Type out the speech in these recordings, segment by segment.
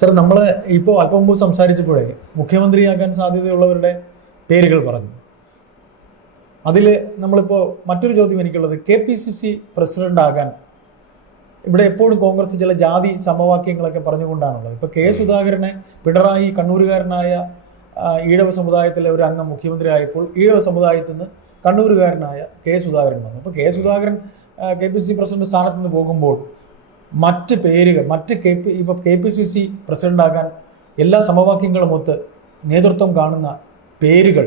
Sir നമ്മൾ ഇപ്പോൾ അല്പം മുമ്പ് സംസാരിച്ചപ്പോഴേ മുഖ്യമന്ത്രിയാകാൻ സാധ്യതയുള്ളവരുടെ പേരുകൾ പറഞ്ഞു. അതിൽ നമ്മളിപ്പോൾ മറ്റൊരു ചോദ്യം എനിക്കുള്ളത്. K P C C president ആകാൻ ഇവിടെ എപ്പോഴും കോൺഗ്രസ് ചില ജാതി സമവാക്യങ്ങളൊക്കെ പറഞ്ഞുകൊണ്ടാണുള്ളത്. ഇപ്പോൾ കെ സുധാകരനെ പിണറായി കണ്ണൂരുകാരനായ ഈഴവ സമുദായത്തിലെ ഒരു അംഗം മുഖ്യമന്ത്രി ആയപ്പോൾ ഈഴവ സമുദായത്തിൽ നിന്ന് കണ്ണൂരുകാരനായ കെ സുധാകരൻ വന്നു. അപ്പോൾ K Sudhakaran K P C president സ്ഥാനത്ത് നിന്ന് പോകുമ്പോൾ മറ്റ് പേരുകൾ മറ്റ് കെ പി ഇപ്പോൾ K P C C president ആകാൻ എല്ലാ സമവാക്യങ്ങളും ഒത്ത് നേതൃത്വം കാണുന്ന പേരുകൾ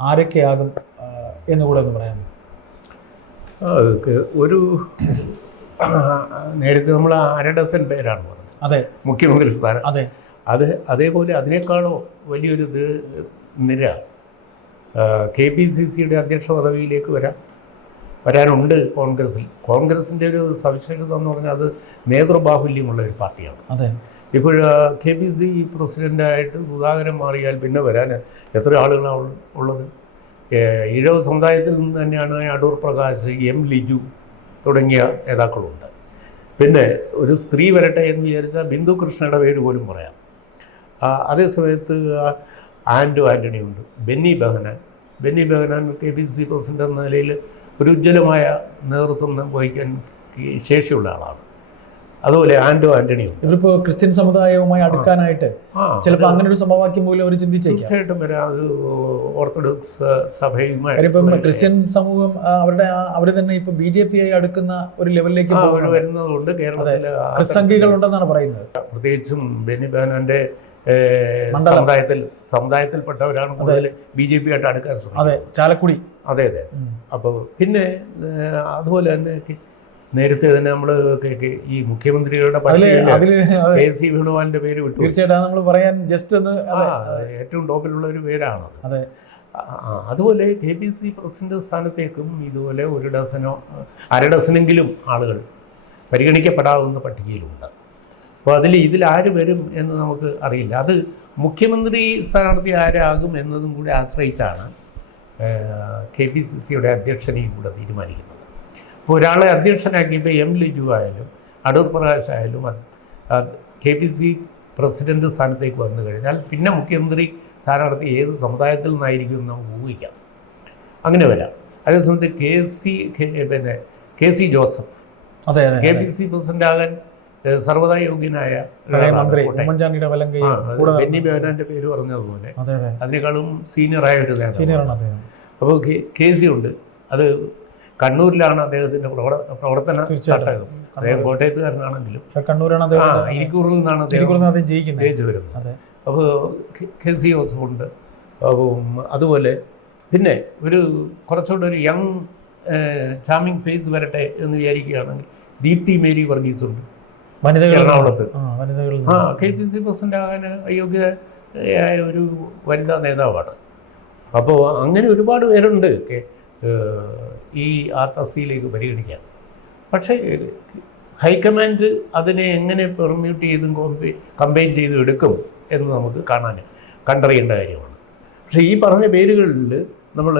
ആരൊക്കെയാകും എന്നുകൂടെ ഒന്ന് പറയാമോ? ഒരു നേരത്തെ നമ്മൾ അര ഡസൻ പേരാണ് പറഞ്ഞത്. അതെ. മുഖ്യമന്ത്രി സ്ഥാനം. അതെ. അത് അതേപോലെ അതിനേക്കാളോ വലിയൊരു ഇത് നിര കെ പി സി സിയുടെ അധ്യക്ഷ പദവിയിലേക്ക് വരാം. വരാനുണ്ട് കോൺഗ്രസിൽ. കോൺഗ്രസിന്റെ ഒരു സവിശേഷത എന്ന് പറഞ്ഞാൽ അത് നേതൃബാഹുല്യമുള്ള ഒരു പാർട്ടിയാണ്. അതെ. ഇപ്പോൾ കെ പി സി പ്രസിഡന്റായിട്ട് സുധാകരൻ മാറിയാൽ പിന്നെ വരാൻ എത്ര ആളുകളാണ് ഉള്ളത്? ഈഴവ സമുദായത്തിൽ നിന്ന് തന്നെയാണ് അടൂർ പ്രകാശ് എം ലിജു തുടങ്ങിയ നേതാക്കളുണ്ട്. പിന്നെ ഒരു സ്ത്രീ വരട്ടെ എന്ന് വിചാരിച്ചാൽ ബിന്ദു കൃഷ്ണയുടെ പേര് പോലും പറയാം. ആ, അതേസമയത്ത് ആൻഡു ആന്റണി ഉണ്ട് Benny Behanan. Benny Behanan K P C president എന്ന നിലയിൽ ഒരു ഉജ്ജ്വലമായ നേതൃത്വം വഹിക്കാൻ ശേഷിയുള്ള ആളാണ്. അതുപോലെ ആൻഡോ ആന്റണിയോ. ഇവരിപ്പോ ക്രിസ്ത്യൻ സമുദായവുമായി അടുക്കാനായിട്ട് ചിലപ്പോൾ അങ്ങനെ ഒരു സമവാക്യം പോലും അവർ ചിന്തിച്ചേക്കാം. തീർച്ചയായിട്ടും വരാം. അത് ഓർത്തഡോക്സ് സഭയുമായി ഇപ്പം ക്രിസ്ത്യൻ സമൂഹം അവരുടെ അവർ തന്നെ ഇപ്പൊ ബി ജെ പി ആയി അടുക്കുന്ന ഒരു ലെവലിലേക്ക്. വരുന്നതുകൊണ്ട് കേരളത്തിൽ ആ ഉണ്ടെന്നാണ് പറയുന്നത്. പ്രത്യേകിച്ചും ബെന്നി മണ്ഡലം. സമുദായത്തിൽ സമുദായത്തിൽപ്പെട്ടവരാണ് കൂടുതൽ ബി ജെ പി ആയിട്ട് അടുക്കാൻ അതെ ശ്രമിക്കുന്നത് ചാലക്കുടി. അതെ അതെ. അപ്പോൾ പിന്നെ അതുപോലെ തന്നെ നേരത്തെ തന്നെ നമ്മൾ ഈ മുഖ്യമന്ത്രികളുടെ അതെ. കെ സി വേണുഗോപാലിന്റെ പേര് വിട്ടു. തീർച്ചയായിട്ടും നമ്മൾ പറയാൻ ജസ്റ്റ് ഒന്ന് അതെ. ഏറ്റവും ടോപ്പിലുള്ള ഒരു പേരാണ് അതെ. അതുപോലെ കെ പി സി പ്രസിഡന്റ് സ്ഥാനത്തേക്കും ഇതുപോലെ ഒരു ഡസനോ അര ഡസനെങ്കിലും ആളുകൾ പരിഗണിക്കപ്പെടാവുന്ന പട്ടികയിലുണ്ട്. അപ്പോൾ അതിൽ ഇതിൽ ആര് വരും എന്ന് നമുക്ക് അറിയില്ല. അത് മുഖ്യമന്ത്രി സ്ഥാനാർത്ഥി ആരാകും എന്നതും കൂടി ആശ്രയിച്ചാണ് കെ പി സി സിയുടെ അധ്യക്ഷനെയും കൂടെ തീരുമാനിക്കുന്നത്. അപ്പോൾ ഒരാളെ അധ്യക്ഷനാക്കിയപ്പോൾ എം ലിജു ആയാലും അടൂർ പ്രകാശ് ആയാലും കെ പി സി പ്രസിഡന്റ് സ്ഥാനത്തേക്ക് വന്നു കഴിഞ്ഞാൽ പിന്നെ മുഖ്യമന്ത്രി സ്ഥാനാർത്ഥി ഏത് സമുദായത്തിൽ നിന്നായിരിക്കും എന്ന് നമുക്ക് ഊഹിക്കാം. അങ്ങനെ വരാം. അതേസമയത്ത് കെ സി പിന്നെ കെ സി ജോസഫ് അതെ കെ പി സി പ്രസിഡന്റ് ആകാൻ ഏഹ്, സർവതാ യോഗ്യനായ മന്ത്രി ഉമ്മൻചാണ്ടിയുടെ ബെന്നി ബേനാന്റെ പേര് പറഞ്ഞതുപോലെ അതെ അതെ. അതിനേക്കാളും സീനിയറായ ഒരു നേതാവ്. അപ്പോൾ കെ സി ഉണ്ട്. അത് കണ്ണൂരിലാണ് അദ്ദേഹത്തിന്റെ പ്രവർത്തന ചട്ടകം തട്ടകം. അദ്ദേഹം കോട്ടയത്തുകാരനാണെങ്കിലും. കണ്ണൂരാണ് ആ ഇരിക്കൂറിൽ നിന്നാണ് അദ്ദേഹം ജയിച്ചു വരുന്നത്. അപ്പോൾ കെ സി ജോസഫുണ്ട് അപ്പം അതുപോലെ പിന്നെ ഒരു കുറച്ചുകൂടെ ഒരു യങ് ചാമിങ് ഫേസ് വരട്ടെ എന്ന് വിചാരിക്കുകയാണെങ്കിൽ ദീപ്തി മേരി വർഗീസ് ഉണ്ട്. എറണാകുളത്ത്. ആ കെ പി സി പ്രസിഡന്റ് ആകാൻ അയോഗ്യയായ ഒരു വനിതാ നേതാവാണ്. അപ്പോൾ അങ്ങനെ ഒരുപാട് പേരുണ്ട് ഈ ആ തസ്തിയിലേക്ക് പരിഗണിക്കാൻ. പക്ഷേ ഹൈക്കമാൻഡ് അതിനെ എങ്ങനെ പെർമ്യൂട്ട് ചെയ്തും കമ്പയിൻ കമ്പൈൻ ചെയ്തും എടുക്കും എന്ന് നമുക്ക് കാണാൻ കണ്ടറിയേണ്ട കാര്യമാണ്. പക്ഷേ ഈ പറഞ്ഞ പേരുകളിൽ നമ്മൾ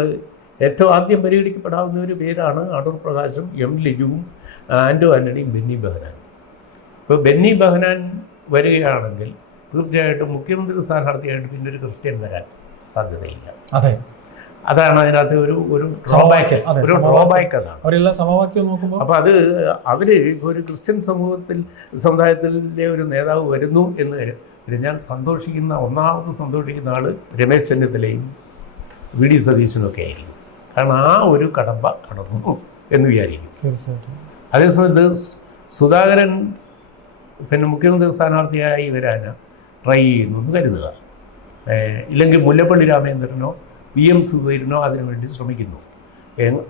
ഏറ്റവും ആദ്യം പരിഗണിക്കപ്പെടാവുന്ന ഒരു പേരാണ് അടൂർ പ്രകാശും എം ലിജുവും ആൻഡോ ആന്റണിയും ബെന്നി ബെഹനാനും ഇപ്പോൾ ബെന്നി ബഹനാൻ വരികയാണെങ്കിൽ തീർച്ചയായിട്ടും മുഖ്യമന്ത്രി സ്ഥാനാർത്ഥിയായിട്ട് പിന്നെ ഒരു ക്രിസ്ത്യൻ വരാൻ സാധ്യതയില്ല. അതെ. അതാണ് അതിനകത്ത് ഒരു ഒരു ഡ്രോബാക്ക് ഒരു. ഡ്രോബാക്ക് അതാണ്. അവരെല്ലാം സമവാക്യം നോക്കുമ്പോൾ അപ്പോൾ അത് അവർ ഇപ്പോൾ ഒരു ക്രിസ്ത്യൻ സമൂഹത്തിൽ സമുദായത്തിലെ ഒരു നേതാവ് വരുന്നു എന്ന് ഞാൻ സന്തോഷിക്കുന്ന ഒന്നാമത് സന്തോഷിക്കുന്ന ആൾ രമേശ് ചെന്നിത്തലയും വി ഡി സതീശനൊക്കെ ഒക്കെ ആയിരിക്കും. കാരണം ആ ഒരു കടമ്പ കടന്നു എന്ന് വിചാരിക്കും. തീർച്ചയായിട്ടും. അതേസമയത്ത് സുധാകരൻ പിന്നെ മുഖ്യമന്ത്രി സ്ഥാനാർത്ഥിയായി വരാൻ ട്രൈ ചെയ്യുന്നു എന്ന് കരുതുക. ഇല്ലെങ്കിൽ മുല്ലപ്പള്ളി രാമചന്ദ്രനോ വി എം സുധീരനോ അതിനുവേണ്ടി ശ്രമിക്കുന്നു.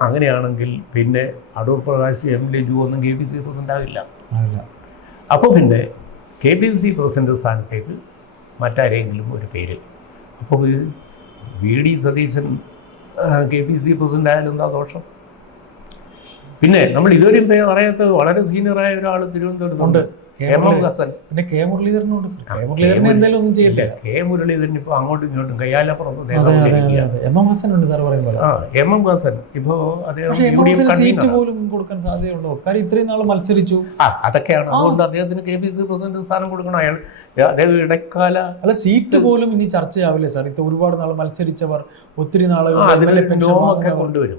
അങ്ങനെയാണെങ്കിൽ പിന്നെ അടൂർ പ്രകാശ് എം ലിജു ഒന്നും കെ പി സി പ്രസിഡന്റ് ആവില്ല. അപ്പോൾ പിന്നെ കെ പി സി പ്രസിഡന്റ് സ്ഥാനത്തേക്ക് മറ്റാരെങ്കിലും ഒരു പേര് അപ്പോൾ ഇത് V D Satheesan K P C president ആയാലും എന്താ ദോഷം? പിന്നെ നമ്മൾ ഇതുവരെയും പറയാത്തത് പറയാത്ത വളരെ സീനിയറായ ഒരാൾ തിരുവനന്തപുരത്തുണ്ട് പിന്നെ കെ മുരളീധരനുണ്ട് കെ മുരളീധരൻ എന്തായാലും ഒന്നും ചെയ്യില്ല കെ മുരളീധരൻ ഇപ്പോൾ അങ്ങോട്ടും ഇങ്ങോട്ടും കയ്യാലപ്പുറത്ത് എം എം ഹസൻ ഉണ്ട് സാർ പറയുമ്പോൾ എം എം ഹസൻ ഇപ്പോ സീറ്റ് പോലും കൊടുക്കാൻ സാധ്യതയുള്ളൂ. കാര്യം ഇത്രയും നാൾ മത്സരിച്ചു. അതൊക്കെയാണ്. അതുകൊണ്ട് അദ്ദേഹത്തിന് കെ പി സി പ്രസിഡന്റ് സ്ഥാനം കൊടുക്കണം. അയാൾ അദ്ദേഹം ഇടക്കാല അല്ല സീറ്റ് പോലും ഇനി ചർച്ചയാവില്ലേ സാർ ഇത്ര ഒരുപാട് നാൾ മത്സരിച്ചവർ ഒത്തിരി നാളുകൾ നോമൊക്കെ കൊണ്ടുവരും.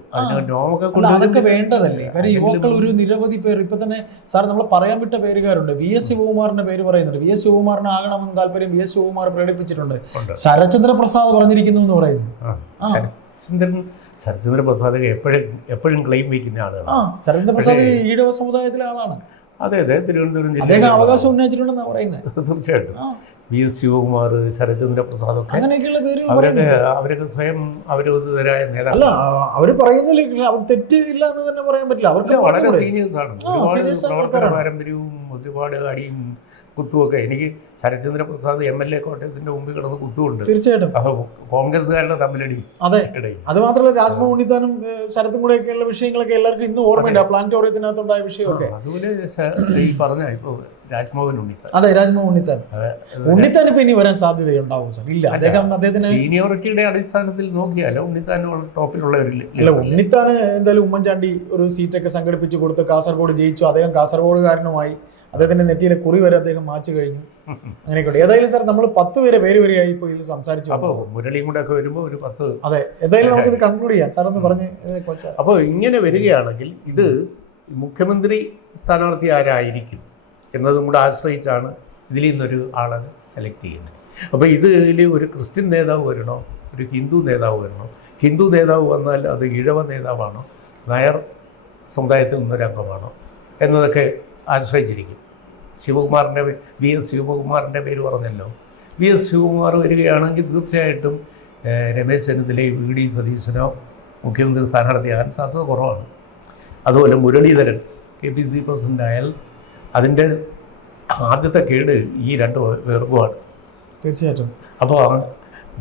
നോമൊക്കെ അതൊക്കെ വേണ്ടതല്ലേ? കാര്യം യുവാക്കൾ ഒരു നിരവധി പേർ ഇപ്പൊ തന്നെ സാർ നമ്മൾ പറയാൻ വിട്ട പേരുകാരുണ്ട്. വി എസ് ശിവകുമാറിന്റെ പേര് പറയുന്നുണ്ട്. വി എസ് ശിവകുമാറിന് ആകണമെന്ന് താല്പര്യം വി എസ് ശിവകുമാർ പ്രകടിപ്പിച്ചിട്ടുണ്ട്. ശരചന്ദ്ര പ്രസാദ് പറഞ്ഞിരിക്കുന്നു എന്ന് പറയുന്നു. ശരത്ചന്ദ്ര പ്രസാദ് എപ്പോഴും എപ്പോഴും ക്ലെയിം വയ്ക്കുന്ന ആളാണ് ശരചന്ദ്ര പ്രസാദ് ഈഴവ സമുദായത്തിലെ ആളാണ്. അതെ അതെ തിരുവനന്തപുരം ജില്ലയിലെ അവകാശം ഉന്നയിച്ചിട്ടുണ്ടെന്നാണ് പറയുന്നത് തീർച്ചയായിട്ടും. വി എസ് ശിവകുമാർ ശരത്ചന്ദ്ര പ്രസാദ് ഒക്കെ അവരൊക്കെ അവരൊക്കെ സ്വയം അവരോധിതരായ നേതാക്കൾ അവർ പറയുന്നില്ല അവർ തെറ്റില്ല എന്ന് തന്നെ പറയാൻ പറ്റില്ല. അവർക്ക് വളരെ സീനിയേഴ്സ് ആണ് ഒരുപാട് പ്രവർത്തന. പാരമ്പര്യവും ഒരുപാട് അടിയും കുത്തുമൊക്കെ എനിക്ക് Sarathchandra Prasad M L A കോട്ടേഴ്സിന്റെ മുമ്പിൽ കിടന്ന് കുത്തുമുണ്ട് തീർച്ചയായിട്ടും. അപ്പൊ കോൺഗ്രസ്സുകാരുടെ തമ്മിലടി അതെ. അത് മാത്രമല്ല രാജ്മോഹൻ ഉണ്ണിത്താനും ശരത്തും കൂടെ ഒക്കെയുള്ള വിഷയങ്ങളൊക്കെ എല്ലാവർക്കും ഇന്നും ഓർമ്മയുണ്ട്. പ്ലാനറ്റോറിയത്തിനകത്തുണ്ടായ വിഷയമൊക്കെ. അതുപോലെ ഈ പറഞ്ഞ ഇപ്പൊ രാജ്മോഹൻ ഉണ്ണിത്താൻ. അതെ രാജ്മോഹൻ ഉണ്ണിത്താൻ. ഉണ്ണിത്താൻ ഇപ്പൊ ഇനി വരാൻ സാധ്യതയുണ്ടാവും സാർ. ഇല്ല അദ്ദേഹം അദ്ദേഹത്തിന് സീനിയോറിറ്റിയുടെ അടിസ്ഥാനത്തിൽ നോക്കിയാലോ ഉണ്ണിത്താൻ ടോപ്പിലുള്ള ഒരു ഇല്ല. ഉണ്ണിത്താന് എന്തായാലും ഉമ്മൻചാണ്ടി ഒരു സീറ്റൊക്കെ സംഘടിപ്പിച്ച് കൊടുത്ത് കാസർഗോഡ് ജയിച്ചു. അദ്ദേഹം കാസർഗോഡുകാരനുമായി അദ്ദേഹത്തിന്റെ നെറ്റിയിലെ കുറി വരെ അദ്ദേഹം മാച്ചു കഴിഞ്ഞു. അങ്ങനെയൊക്കെ ഏതായാലും സാർ നമ്മൾ പത്ത് പേരെ പേര് വരെയായി ഇപ്പോൾ ഇതിൽ സംസാരിച്ചു അപ്പോൾ മുരളിയും കൂടെ ഒക്കെ വരുമ്പോൾ ഒരു പത്ത് അതെ ഏതായാലും നമുക്ക് ഇത് കൺക്ലൂഡ് ചെയ്യാം. സാർ ഒന്ന് പറഞ്ഞ് കോച്ച. അപ്പോൾ ഇങ്ങനെ വരികയാണെങ്കിൽ ഇത് മുഖ്യമന്ത്രി സ്ഥാനാർത്ഥി ആരായിരിക്കും എന്നതും കൂടെ ആശ്രയിച്ചാണ് ഇതിൽ നിന്നൊരു ആളെ സെലക്ട് ചെയ്യുന്നത്. അപ്പോൾ ഇതിൽ ഒരു ക്രിസ്ത്യൻ നേതാവ് വരണോ ഒരു ഹിന്ദു നേതാവ് വരണോ? ഹിന്ദു നേതാവ് വന്നാൽ അത് ഇഴവ നേതാവാണോ? നായർ സമുദായത്തിൽ നിന്നൊരു അംഗമാണോ എന്നതൊക്കെ ആശ്രയിച്ചിരിക്കും. ശിവകുമാറിന്റെ വി എസ് ശിവകുമാറിന്റെ പേര് പറഞ്ഞല്ലോ. വി എസ് ശിവകുമാർ വരികയാണെങ്കിൽ തീർച്ചയായിട്ടും രമേശ് ചെന്നിത്തലയും വി ഡി സതീശനോ മുഖ്യമന്ത്രി സ്ഥാനാർത്ഥിയാകാൻ സാധ്യത കുറവാണ്. അതുപോലെ Muraleedharan K P C president ആയാൽ അതിന്റെ ആദ്യത്തെ കേട് ഈ രണ്ട് പേർക്കുമാണ് തീർച്ചയായിട്ടും. അപ്പോൾ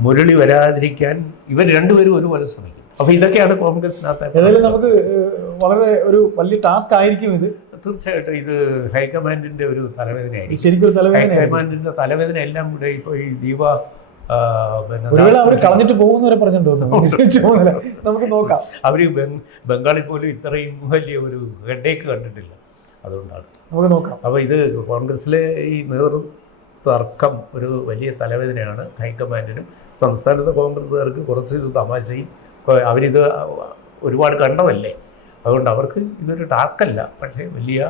മുരളി വരാതിരിക്കാൻ ഇവർ രണ്ടുപേരും ഒരുപോലെ ശ്രമിക്കും. അപ്പോൾ ഇതൊക്കെയാണ് കോൺഗ്രസിനകത്ത് ഏതായാലും നമുക്ക് വളരെ ഒരു വലിയ ടാസ്ക് ആയിരിക്കും ഇത്. തീർച്ചയായിട്ടും ഇത് ഹൈക്കമാൻഡിന്റെ ഒരു തലവേദനയായിരിക്കും. ശരിക്കും ഒരു തലവേദന എല്ലാം കൂടെ ഇപ്പോൾ ഈ ദീപ അവർ പിന്നെ ഒരുവേള അവർ ദാസ് കളഞ്ഞിട്ട് പോകുന്നവരെ പറഞ്ഞു തോന്നുന്നു. നമുക്ക് നോക്കാം. അവർ ബംഗാളിൽ പോലും ഇത്രയും വലിയ ഒരു ഹെഡേക്ക് കണ്ടിട്ടില്ല. അതുകൊണ്ടാണ്. നമുക്ക് നോക്കാം. അപ്പോൾ ഇത് കോൺഗ്രസ്സിലെ ഈ നേറും തർക്കം ഒരു വലിയ തലവേദനയാണ് ഹൈക്കമാൻഡിനും. സംസ്ഥാനത്തെ കോൺഗ്രസ്സുകാർക്ക് കുറച്ച് ഇത് തമാശയും അവരിത് ഒരുപാട് കണ്ടതല്ലേ? അതുകൊണ്ട് അവർക്ക് ഇതൊരു ടാസ്ക് അല്ല പക്ഷേ വലിയ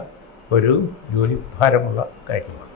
ഒരു ജോലി ഭാരമുള്ള കാര്യമാണ്.